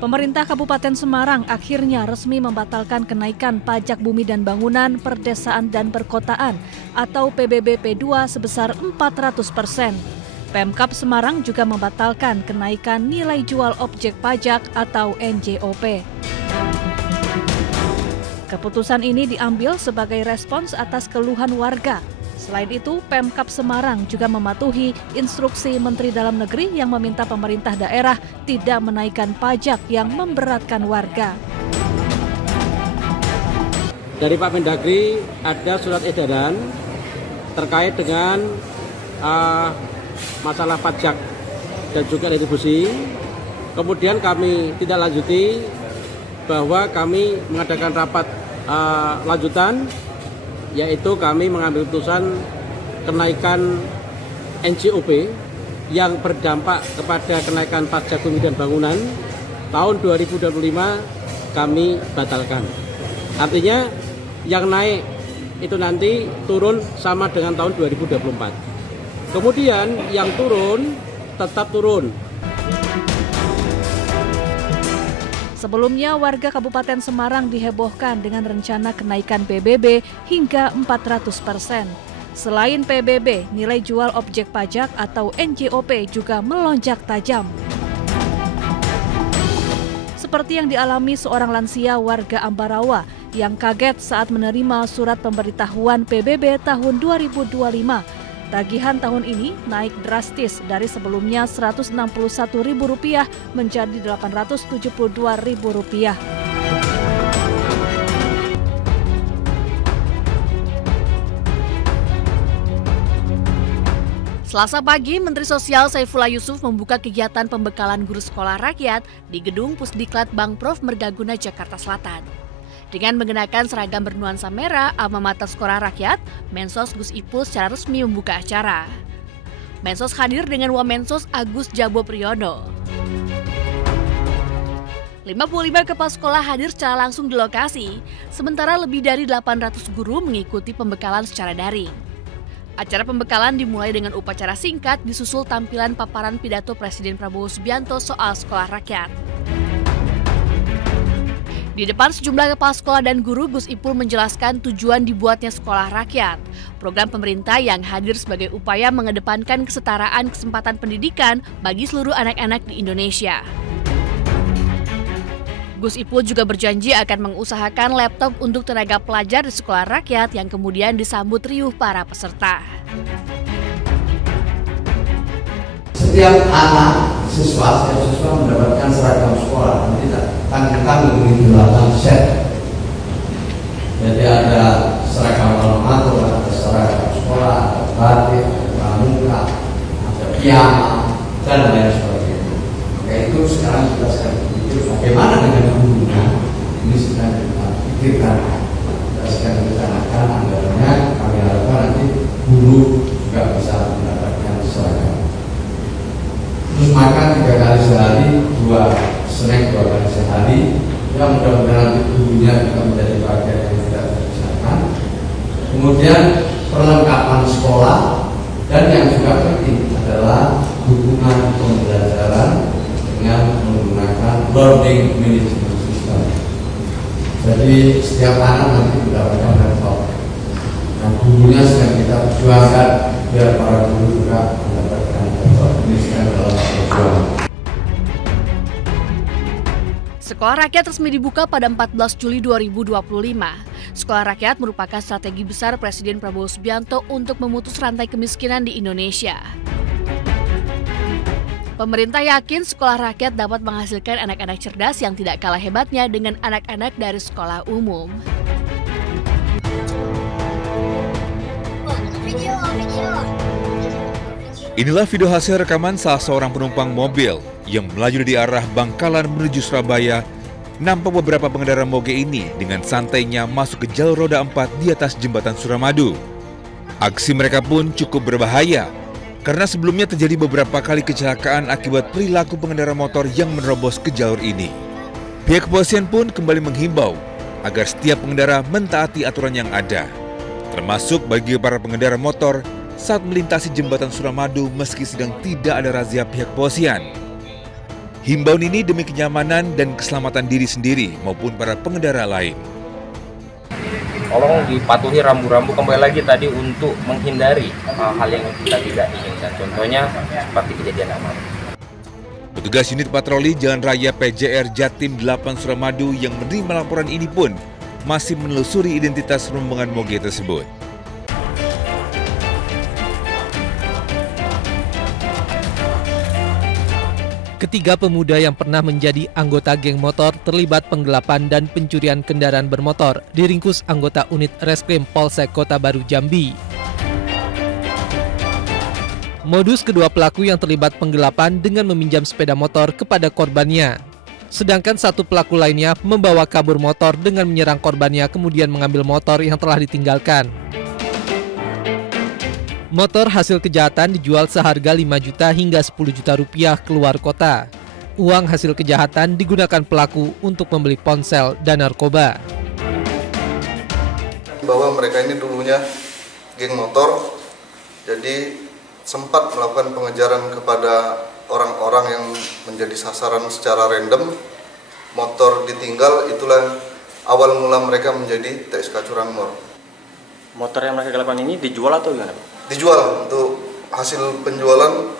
Pemerintah Kabupaten Semarang akhirnya resmi membatalkan kenaikan pajak bumi dan bangunan, perdesaan dan perkotaan atau PBB P2 sebesar 400%. Pemkab Semarang juga membatalkan kenaikan nilai jual objek pajak atau NJOP. Keputusan ini diambil sebagai respons atas keluhan warga. Selain itu, Pemkab Semarang juga mematuhi instruksi Menteri Dalam Negeri yang meminta pemerintah daerah tidak menaikkan pajak yang memberatkan warga. Dari Pak Mendagri ada surat edaran terkait dengan masalah pajak dan juga retribusi. Kemudian kami tidak lanjuti bahwa kami mengadakan rapat lanjutan, yaitu kami mengambil keputusan kenaikan NJOP yang berdampak kepada kenaikan pajak bumi dan bangunan tahun 2025 kami batalkan. Artinya yang naik itu nanti turun sama dengan tahun 2024. Kemudian yang turun tetap turun. Sebelumnya, warga Kabupaten Semarang dihebohkan dengan rencana kenaikan PBB hingga 400%. Selain PBB, nilai jual objek pajak atau NJOP juga melonjak tajam. Seperti yang dialami seorang lansia warga Ambarawa yang kaget saat menerima surat pemberitahuan PBB tahun 2025. Tagihan tahun ini naik drastis dari sebelumnya Rp161.000 menjadi Rp872.000. Selasa pagi, Menteri Sosial Saifullah Yusuf membuka kegiatan pembekalan guru sekolah rakyat di Gedung Pusdiklat Bank Prof Mergaguna, Jakarta Selatan. Dengan mengenakan seragam bernuansa merah alma mater sekolah rakyat, Mensos Gus Ipul secara resmi membuka acara. Mensos hadir dengan Wamensos Agus Jabo Priyono. 55 kepala sekolah hadir secara langsung di lokasi, sementara lebih dari 800 guru mengikuti pembekalan secara daring. Acara pembekalan dimulai dengan upacara singkat disusul tampilan paparan pidato Presiden Prabowo Subianto soal sekolah rakyat. Di depan sejumlah kepala sekolah dan guru, Gus Ipul menjelaskan tujuan dibuatnya sekolah rakyat, program pemerintah yang hadir sebagai upaya mengedepankan kesetaraan kesempatan pendidikan bagi seluruh anak-anak di Indonesia. Gus Ipul juga berjanji akan mengusahakan laptop untuk tenaga pelajar di sekolah rakyat yang kemudian disambut riuh para peserta. Setiap anak setiap siswa mendapatkan seragam sekolah. Nanti kita memiliki 8 set. Jadi ada seragam alma mater, ada seragam sekolah, ada batik, ada pramuka, ada piyama, dan lain sebagainya. Maka itu sekarang kita sedang berpikir bagaimana dengan gurunya. Ini sedang kita pikirkan. Kita sedang rencanakan anggarannya. Kami harapkan nanti guru juga bisa mendapatkan seragam. Terus makan 3 kali sehari, 2 snack 2 kali sehari. Ya mudah-mudahan nanti gurunya juga menjadi bagian yang tidak terpisahkan. Kemudian perlengkapan sekolah, dan yang juga penting adalah dukungan pembelajaran dengan menggunakan learning management system. Jadi setiap anak nanti mendapatkan laptop. Nah, gurunya sedang kita perjuangkan biar para guru juga mendapatkan laptop. Ini sedang dalam perjuangan. Sekolah rakyat resmi dibuka pada 14 Juli 2025. Sekolah rakyat merupakan strategi besar Presiden Prabowo Subianto untuk memutus rantai kemiskinan di Indonesia. Pemerintah yakin sekolah rakyat dapat menghasilkan anak-anak cerdas yang tidak kalah hebatnya dengan anak-anak dari sekolah umum. Inilah video hasil rekaman salah seorang penumpang mobil yang melaju dari arah Bangkalan menuju Surabaya. Nampak beberapa pengendara moge ini dengan santainya masuk ke jalur roda 4 di atas jembatan Suramadu. Aksi mereka pun cukup berbahaya, karena sebelumnya terjadi beberapa kali kecelakaan akibat perilaku pengendara motor yang menerobos ke jalur ini. Pihak kepolisian pun kembali menghimbau agar setiap pengendara mentaati aturan yang ada, termasuk bagi para pengendara motor saat melintasi jembatan Suramadu meski sedang tidak ada razia pihak kepolisian. Himbauan ini demi kenyamanan dan keselamatan diri sendiri maupun para pengendara lain. Tolong dipatuhi rambu-rambu kembali lagi tadi untuk menghindari hal-hal yang kita tidak inginkan. Contohnya seperti kejadian kemarin. Petugas unit patroli Jalan Raya PJR Jatim 8 Suramadu yang menerima laporan ini pun masih menelusuri identitas rombongan moge tersebut. Ketiga pemuda yang pernah menjadi anggota geng motor terlibat penggelapan dan pencurian kendaraan bermotor diringkus anggota unit Reskrim Polsek Kota Baru Jambi. Modus kedua pelaku yang terlibat penggelapan dengan meminjam sepeda motor kepada korbannya. Sedangkan satu pelaku lainnya membawa kabur motor dengan menyerang korbannya kemudian mengambil motor yang telah ditinggalkan. Motor hasil kejahatan dijual seharga 5 juta hingga 10 juta rupiah keluar kota. Uang hasil kejahatan digunakan pelaku untuk membeli ponsel dan narkoba. Bahwa mereka ini dulunya geng motor, jadi sempat melakukan pengejaran kepada orang-orang yang menjadi sasaran secara random. Motor ditinggal, itulah awal mula mereka menjadi TSK Curanmor. Motor yang mereka gelapan ini dijual atau gimana, Pak? Dijual, untuk hasil penjualan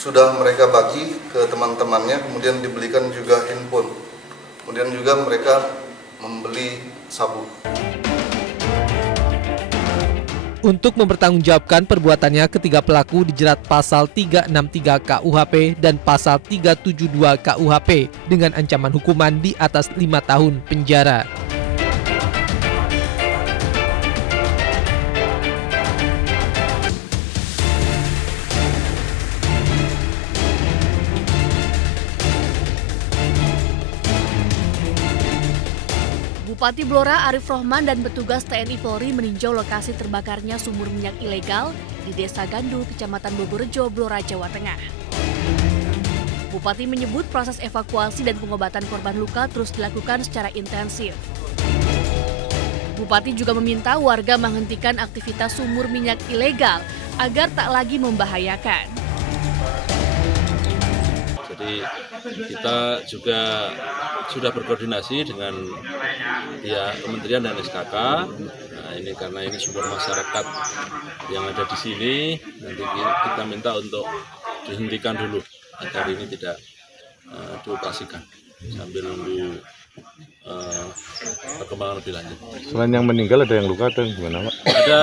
sudah mereka bagi ke teman-temannya, kemudian dibelikan juga handphone. Kemudian juga mereka membeli sabu. Untuk mempertanggungjawabkan perbuatannya, ketiga pelaku dijerat pasal 363 KUHP dan pasal 372 KUHP dengan ancaman hukuman di atas 5 tahun penjara. Bupati Blora Arif Rohman dan petugas TNI Polri meninjau lokasi terbakarnya sumur minyak ilegal di Desa Gandu, Kecamatan Bogorejo, Blora, Jawa Tengah. Bupati menyebut proses evakuasi dan pengobatan korban luka terus dilakukan secara intensif. Bupati juga meminta warga menghentikan aktivitas sumur minyak ilegal agar tak lagi membahayakan. Jadi kita juga sudah berkoordinasi dengan pihak Kementerian dan SKK. Nah, ini karena ini sumber masyarakat yang ada di sini, nanti kita minta untuk dihentikan dulu agar ini tidak dioperasikan sambil nunggu perkembangan lebih lanjut. Selain yang meninggal ada yang luka atau gimana, Pak? Ada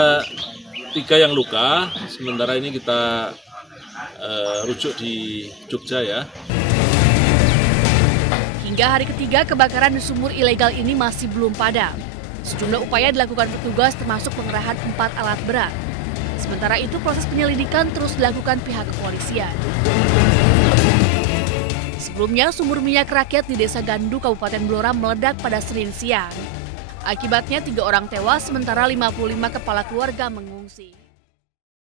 3 yang luka, sementara ini kita rujuk di Jogja ya. Hingga hari ketiga kebakaran di sumur ilegal ini masih belum padam. Sejumlah upaya dilakukan petugas termasuk pengerahan 4 alat berat. Sementara itu proses penyelidikan terus dilakukan pihak kepolisian. Sebelumnya sumur minyak rakyat di Desa Gandu, Kabupaten Blora meledak pada Senin siang. Akibatnya 3 orang tewas sementara 55 kepala keluarga mengungsi.